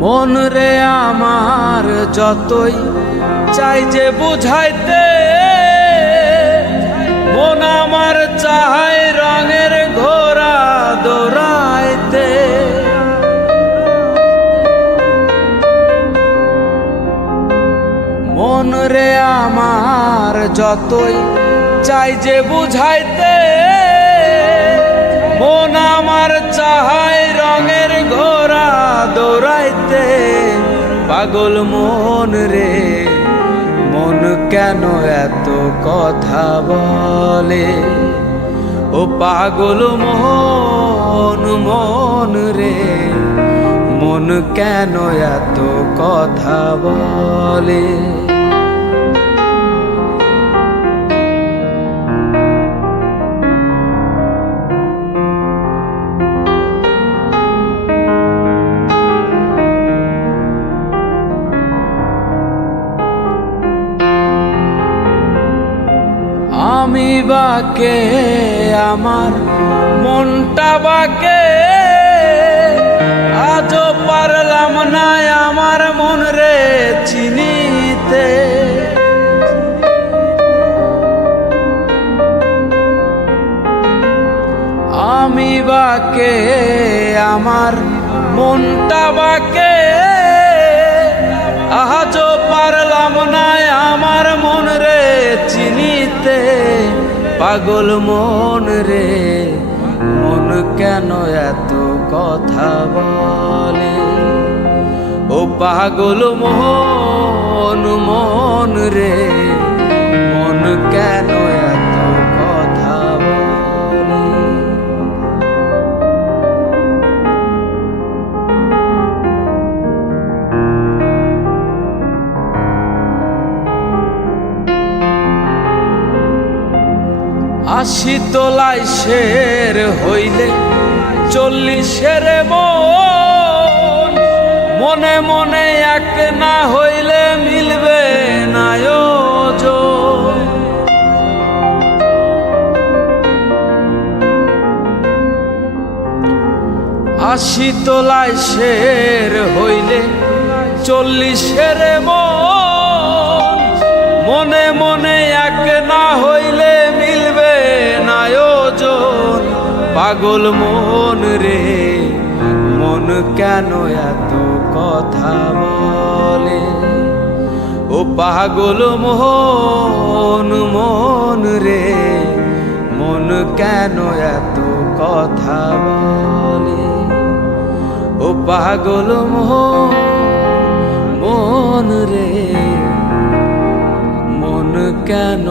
মন রে আমার যতই চাই যে বুঝাইতে, মন আমার চায় রঙের ঘোড়া দৌড়াইতে। মন রে আমার যতই চাই যে বুঝাইতে, মন আমার চায় রঙের ঘোড়া দৌড়াইতে। পাগল মন রে মন কেন এত কথা বলে, ও পাগল মন মন রে মন কেন এত কথা বলে। আমি বাকে আমার মনটা বাকে, আজও পারলাম না আমার মন রে চিনিতে। আমি বাকে আমার মনটা বাকে, আজও পারলাম না আমার মন রে চিনিতে। পাগল মন রে মন কেন এত কথা বলে, ও পাগল মন মন রে মন কেন এত কথা বলে। আশি তোলায় শের হইলে 40-এর মন, মনে মনে এক না হইলে মিলবে না ওজন। আশি তোলায় শের হইলে 40-এর মন, মনে মনে এক না হইলে মিলবে না ওজন। পাগল মন রে মন কেন এত কথা বলে, ও পাগল মন মন রে মন কেন এত কথা বলে, ও পাগল মন রে মন কেন